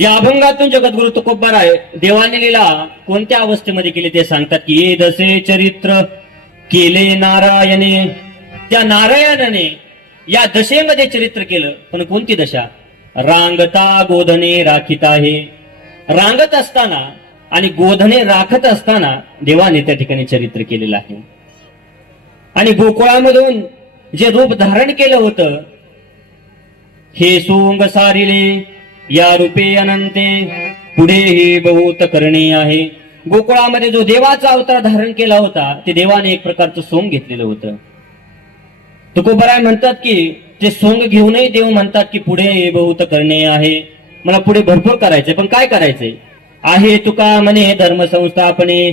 या अभंगातून जगद्गुरु तुकोबाराय देवाने लीला कोणत्या अवस्थेमध्ये केली ते सांगतात की ये दसे चरित्र केले नारायणे. त्या नारायणाने या दशेमध्ये चरित्र केलं, पण कोणती दशा? रांगता गोधने राखीत आहे. रांगत असताना आणि गोधने राखत असताना देवाने त्या ठिकाणी चरित्र केलेलं आहे. आणि गोकुळामधून जे रूप धारण केलं होतं, हे सोंग सारिले या रूपे अनंते पुढेही बहुत करणे आहे. गोकुळामध्ये जो देवाचा अवतार धारण केला होता, ते देवाने एक प्रकारचं सोंग घेतलेलं होतं. तुकोबाराय म्हणतात की ते सोंग घेऊनही देव म्हणतात की पुढे बहुत करणे आहे, मला पुढे भरपूर करायचंय. पण काय करायचंय? आहे तुका म्हणे धर्म संस्थापने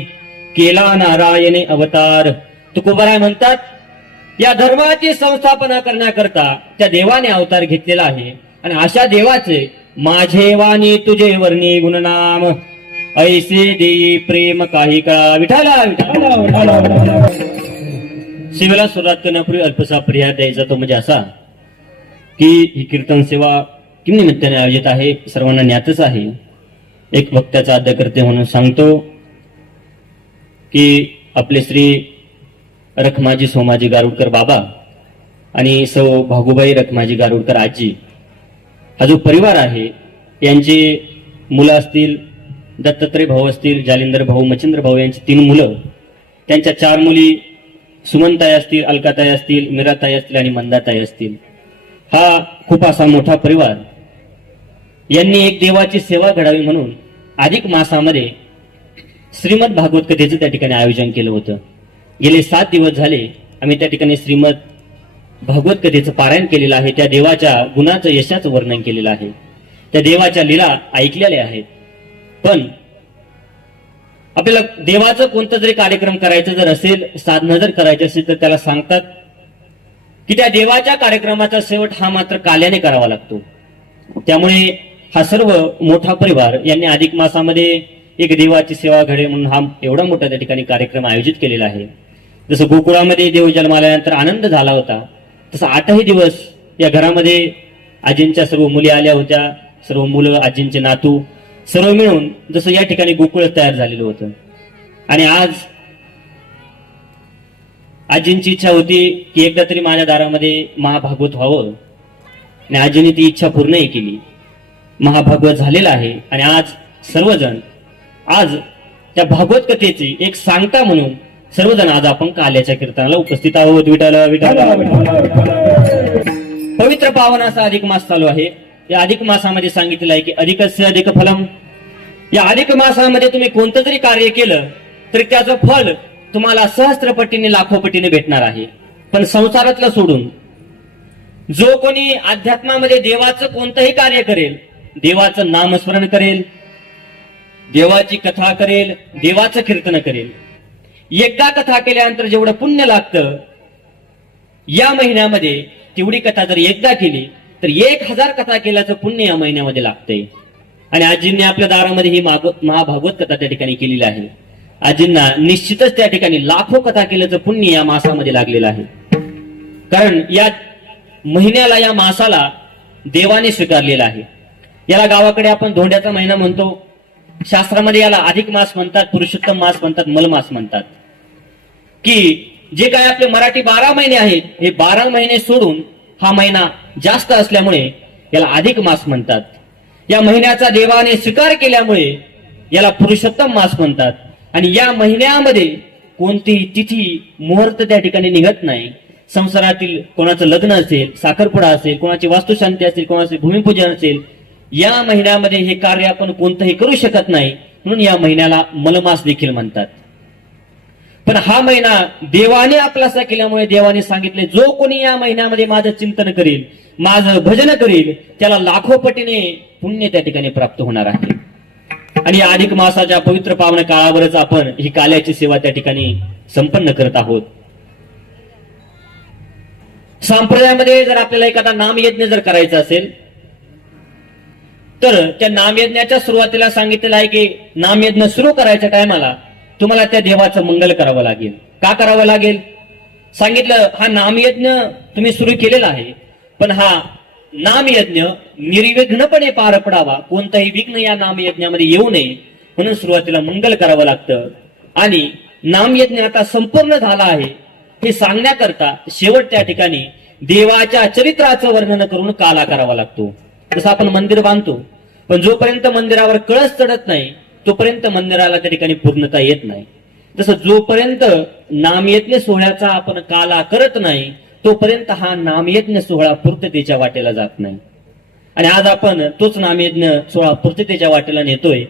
केला नारायणे अवतार. तुकोबाराय म्हणतात या धर्माची संस्थापना करण्याकरता त्या देवाने अवतार घेतलेला आहे. आणि अशा देवाचे माझे वाणी तुझे वर्णी गुणनाम ऐसे देई प्रेम काही काळा. विठाला विठाला. सेवेला सुरुवात करण्यापूर्वी अल्पसा पर्याय द्यायचा तो म्हणजे असा की ही कीर्तन सेवा किम निमित्ताने आयोजित आहे, सर्वांना ज्ञातच आहे. एक भक्ताचा आद्यकर्ते म्हणून सांगतो की आपले श्री रखमाजी सोमाजी गारुडकर बाबा आणि सौ भागुबाई रखमाजी गारुडकर आजी हा जो परिवार आहे, यांची मुलं असतील, दत्तात्रय भाऊ असतील, जालिंदर भाऊ, मच्छिंद्र भाऊ यांची 3 मुलं, त्यांच्या 4 मुली सुमनताई असतील, अलकाताई असतील, मीराताई असतील आणि मंदाताई असतील. हा खूप असा मोठा परिवार. यांनी एक देवाची सेवा घडावी म्हणून अधिक मासामध्ये श्रीमद भागवत कथेचं त्या ठिकाणी आयोजन केलं होतं. गेले 7 दिवस झाले आम्ही त्या ठिकाणी श्रीमद भागवत कथेचं पारायण केलेलं आहे. त्या देवाच्या गुणाचं, यशाचं वर्णन केलेलं आहे. त्या देवाच्या लीला ऐकलेल्या आहेत. पण आपल्याला देवाचं कोणतं जरी कार्यक्रम करायचं जर असेल, साधना जर करायची असेल, तर त्याला सांगतात की त्या देवाच्या कार्यक्रमाचा शेवट हा मात्र काल्याने करावा लागतो. त्यामुळे हा सर्व मोठा परिवार यांनी अधिक मासामध्ये एक देवाची सेवा घडे म्हणून हा एवढा मोठा त्या ठिकाणी कार्यक्रम आयोजित केलेला आहे. जसं गोकुळामध्ये देव जन्माल्यानंतर आनंद झाला होता, तसं 8ही दिवस या घरामध्ये आजींच्या सर्व मुली आल्या होत्या, सर्व मुलं, आजींचे नातू सर्व मिळून जसं या ठिकाणी गोकुळ तयार झालेलं होतं. आणि आज आजींची इच्छा होती की एकदा तरी माझ्या दारामध्ये महाभागवत व्हावं, आणि आजीने ती इच्छा पूर्णही केली. महाभागवत झालेला आहे. आणि आज सर्वजण आज त्या भागवत कथेची एक सांगता म्हणून सर्वजण आज आपण काल्याच्या कीर्तनाला उपस्थित आहोत. विठाला विठाला. पवित्र पावन असा अधिक मास चालू आहे. या अधिक मासामध्ये सांगितलेलं आहे की अधिकस्य अधिक फलम. या अधिक मासामध्ये तुम्ही कोणतं जरी कार्य केलं तरी त्याचं फल तुम्हाला सहस्त्रपटीने, लाखोपटीने भेटणार आहे. पण संसारातलं सोडून जो कोणी अध्यात्मामध्ये देवाचं कोणतंही कार्य करेल, देवाचं नामस्मरण करेल, देवाची कथा करेल, देवाचं कीर्तन करेल, एकदा कथा केल्यानंतर जेवढं पुण्य लागतं, या महिन्यामध्ये तेवढी कथा जर एकदा केली तर 1000 कथा केल्याचं पुण्य या महिन्यामध्ये लागतंय. आणि आजींनी आपल्या दारामध्ये ही महाभागवत कथा त्या ठिकाणी केलेली आहे. आजींना निश्चितच त्या ठिकाणी लाखो कथा केल्याचं पुण्य या मासामध्ये लागलेलं आहे. कारण या महिन्याला, या मासाला देवाने स्वीकारलेला आहे. याला गावाकडे आपण धोंड्याचा महिना म्हणतो. शास्त्रामध्ये याला अधिक मास म्हणतात, पुरुषोत्तम मास म्हणतात, मलमास म्हणतात. की जे काय आपले मराठी 12 महिने आहेत, हे 12 महिने सोडून हा महिना जास्त असल्यामुळे याला अधिक मास म्हणतात. या महिन्याचा देवाने स्वीकार केल्यामुळे याला पुरुषोत्तम मास म्हणतात. आणि या महिन्यामध्ये कोणतीही तिथी, मुहूर्त त्या ठिकाणी निघत नाही. संसारातील कोणाचं लग्न असेल, साखरपुडा असेल, कोणाची वास्तुशांती असेल, कोणाचे भूमिपूजन असेल, या महिन्यामध्ये हे कार्य आपण कोणतंही करू शकत नाही. म्हणून या महिन्याला मलमास देखील म्हणतात. पण हा महिना देवाने आपलासा केल्यामुळे देवाने सांगितले, जो कोणी या महिन्यामध्ये माझं चिंतन करेल, माझं भजन करेल, त्याला लाखोपटीने पुण्य त्या ठिकाणी प्राप्त होणार आहे. आणि या अधिक मासाच्या पवित्र पावन काळावरच आपण ही काल्याची सेवा त्या ठिकाणी संपन्न करत आहोत. संप्रदायामध्ये जर आपल्याला एखादा नामयज्ञ जर करायचा असेल तर त्या नामयज्ञाच्या सुरुवातीला सांगितलेलं आहे की नामयज्ञ सुरू करायच्या टायमाला तुम्हाला त्या देवाचं मंगल करावं लागेल. का करावं लागेल? सांगितलं, हा नामयज्ञ तुम्ही सुरू केलेला आहे, पण हा नामयज्ञ निर्विघ्नपणे पार पडावा, कोणताही विघ्न या नामयज्ञामध्ये येऊ नये म्हणून सुरुवातीला मंगल करावं लागतं. आणि नामयज्ञ आता संपूर्ण झाला आहे हे सांगण्याकरता शेवट त्या ठिकाणी देवाच्या चरित्राचं वर्णन करून काला करावा लागतो. जसं आपण मंदिर बांधतो, पण जोपर्यंत मंदिरावर कळस चढत नाही तोपर्यंत मंदिराला त्या ठिकाणी पूर्णता येत नाही. तसं जोपर्यंत नामयज्ञ सोहळ्याचा आपण काला करत नाही तोपर्यंत हा नामयज्ञ सोहळा पूर्ततेच्या वाटेला जात नाही. आणि आज आपण तोच नामयज्ञ सोहळा पूर्ततेच्या वाटेला नेतोय.